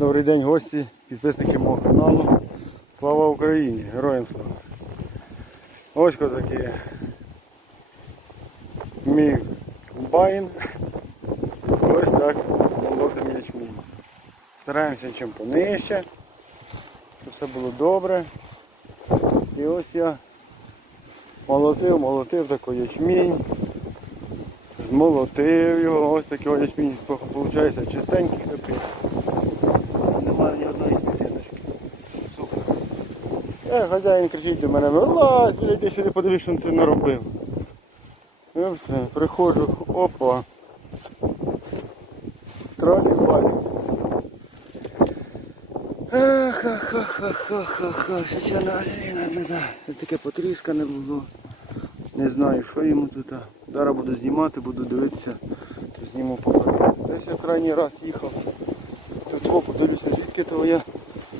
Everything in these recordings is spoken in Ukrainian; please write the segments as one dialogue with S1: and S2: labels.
S1: Добрий день гості, підписники мого каналу. Слава Україні! Героям слава! Ось козаки. Мій комбайн. Ось так молотим ячмінь. Стараємося чим понижче, щоб все було добре. І ось я молотив, молотив такий ячмінь. Змолотив його, ось такий ячмінь виходить чистенький капець. Немає ні одної Е, хазяїн кричить до мене, вилазь, біля йди сюди, подивись, що ти не робив. І все, приходжу, опа. Тролі бачу. Ха-ха-ха-ха-ха-ха. Це таке потріскане було. Не знаю, що йому тут. Зараз буду знімати, буду дивитися, зніму покажу. Десь я крайній раз їхав. Тут о, подивлюся, звідки того я,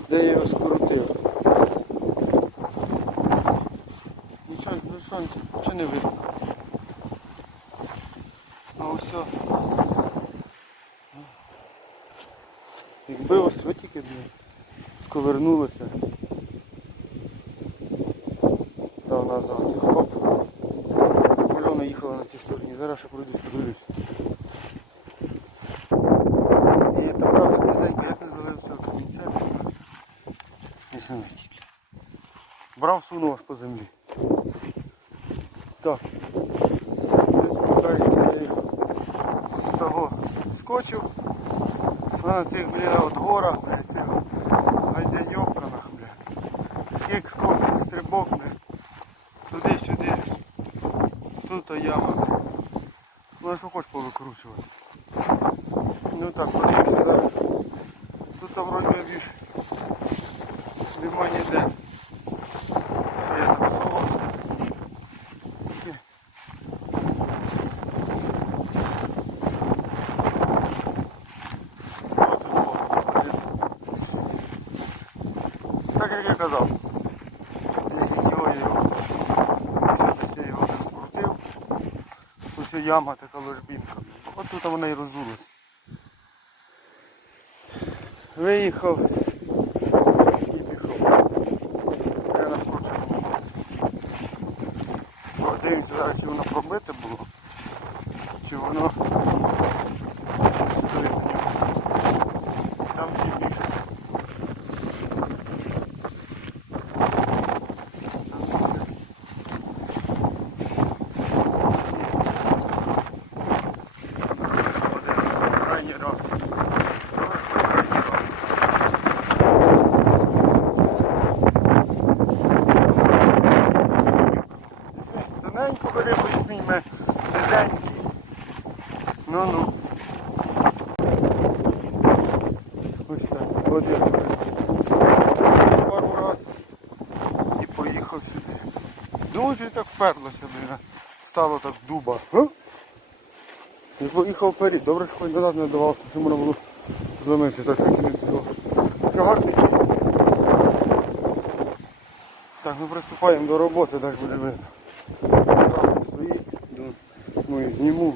S1: де я його скоротив. Нічого, ну що, нічого не видно. А ось. Якби ось ви тільки сковернулося. Дав назад. Хоп. І воно їхало на цій стороні. Зараз ще пройду, подивлюсь. І там правда близенько, як він залив цього камінця. Не. Брав сунув аж по землі. Так. З того скочив. На цих, блін, от горах, блядь, цього гайдя-йопранах, блядь. Кік скочив, стрибок, блядь. Туди-сюди. Тут яма. Ну а що хоч повикручувати. Ну так, подивимося зараз. Тут там вроді більш нема ніде. Я там пробував. Так як я казав. Його я його його крутив, то все яма така ложбінка. От тут вона і роздулась. Виїхав і пішов. Я на скрученому. Дивимося зараз, чи воно пробите було, чи воно там ті більше. Крайній раз. Тоненько бери, візьміме, низенький. Ну-ну. Ось так, ходив. Пару раз і поїхав сюди. Дуже так вперлося, блін. Стало так дуба. Га? І поїхав вперед. Добре, що хоч назад не давав, що можна було зламити, так як не взяв. Що гарний кінь. Так, ми приступаємо до роботи, так буде видно. Стоїть, ну, ну і зніму.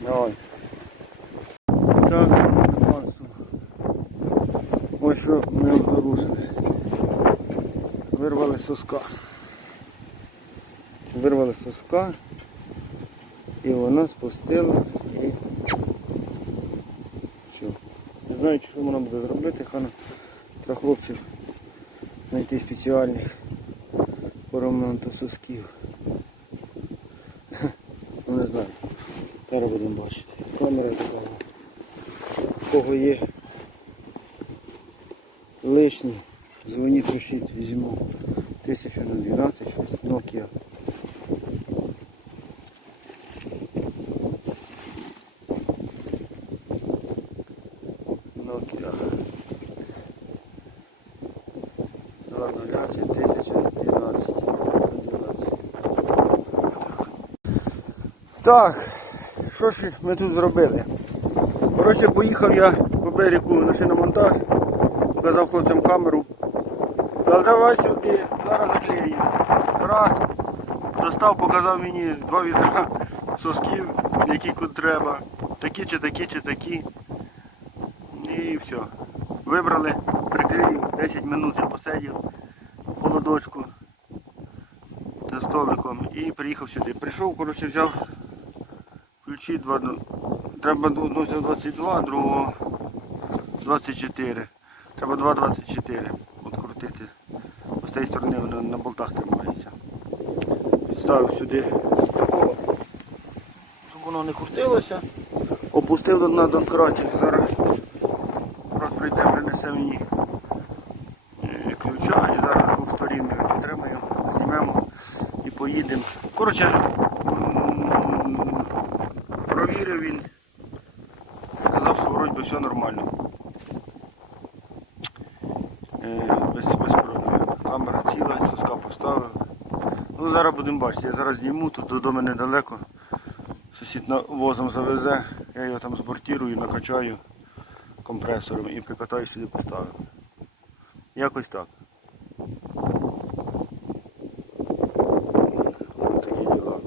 S1: Давай. Так, Максу. Ось що ми обнаружили. Вирвали соска. Вирвали соска. І вона спустила і все. Не знаю, що вона буде зробити, хана треба хлопців знайти спеціальних по ремонту сосків. Ну не знаю. Зараз будемо бачити. Камера така. Кого є лишні, дзвоніть, пишіть, візьму. 1012 щось, Nokia. Nokia. 2012 1012. Так, що ж ми тут зробили? Коротше, поїхав я по берегу на шиномонтаж, показав хлопцям камеру. Давай сюди, зараз заклею. Раз. Достав, показав мені два відра сосків, які тут треба. Такі чи такі, чи такі. і все. Вибрали, прикрив, 10 минут я посидів в холодочку за столиком і приїхав сюди. Прийшов, коротше, взяв ключі два. ну, Треба одного 22, а другого 24. Треба 2,24 відкрутити. З цієї сторони воно на болтах тримається. Підставив сюди щоб воно не крутилося. Опустив на донкратик. Зараз просто прийде, принесе мені е, ключа і зараз двох сторін підтримаємо, знімемо і поїдемо. Коротше, провірив він. Сказав, що вроді все нормально. Е, Без, без проблем. Камера ціла, соска поставив. Ну зараз будемо бачити. Я зараз зніму, тут додому недалеко. Сусід возом завезе, я його там збортірую, накачаю компресором і прикатаю сюди поставлю. Якось так. Такі діла.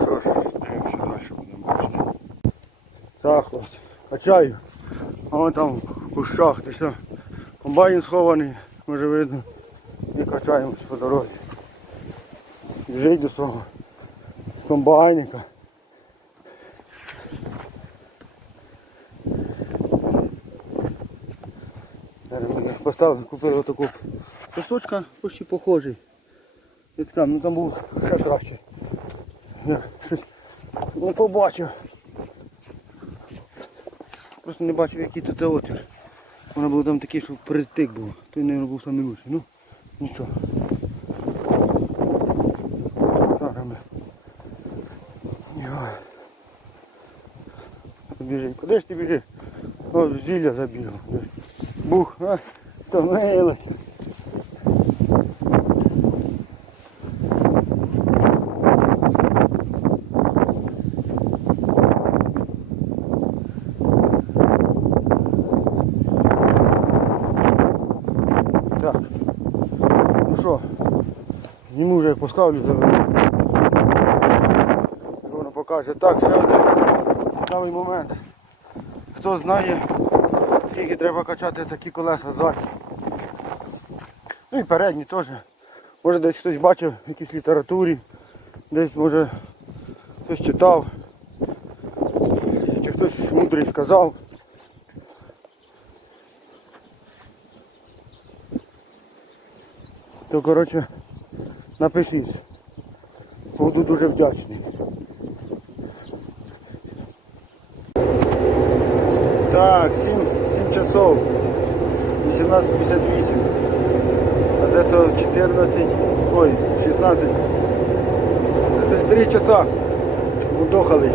S1: Ж, дивимося далі, будемо бачити. Так, хлопці, качаю. А вон там в кущах, що, комбайн схований, може видно. І качаємось по дорозі. Біжить до свого комбайника. Ми купили отаку пісочка, почти похожий. Як там, ну там був ще краще. Я щось не побачив. Просто не бачив, який тут отвір. Воно було там такий, що притик був. Той, мабуть, був самий лучший. Ну, нічого. Зараз Біжи. Куди ж ти біжиш? О, зілля забігав. Бух, а, втомилася. Як поставлю заведу. Воно покаже. Так, ще один цікавий момент. Хто знає, скільки треба качати такі колеса ззаді. Ну і передні теж. Може десь хтось бачив в якійсь літературі, десь може хтось читав, чи хтось мудрий сказав. То коротше напишіть. Буду дуже вдячний. Так, 7, 7 часов. 18.58. А де-то 14, ой, 16. Десь 3 часа. Удохались.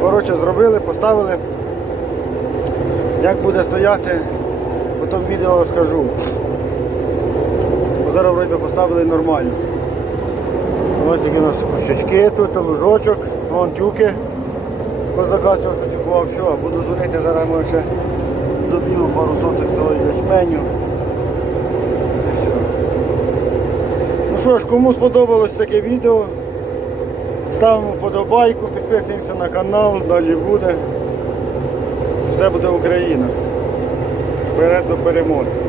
S1: Коротше, зробили, поставили. Як буде стояти, потім відео скажу. Зараз вроді поставили нормально. Ось такі у нас кущачки тут, лужочок, вон тюки. Козака цього затюкував, все, буду дзвонити, зараз може ще доб'ю пару соток того ячменю. Ну що ж, кому сподобалось таке відео, ставимо вподобайку, підписуємося на канал, далі буде. Все буде Україна. Вперед до перемоги.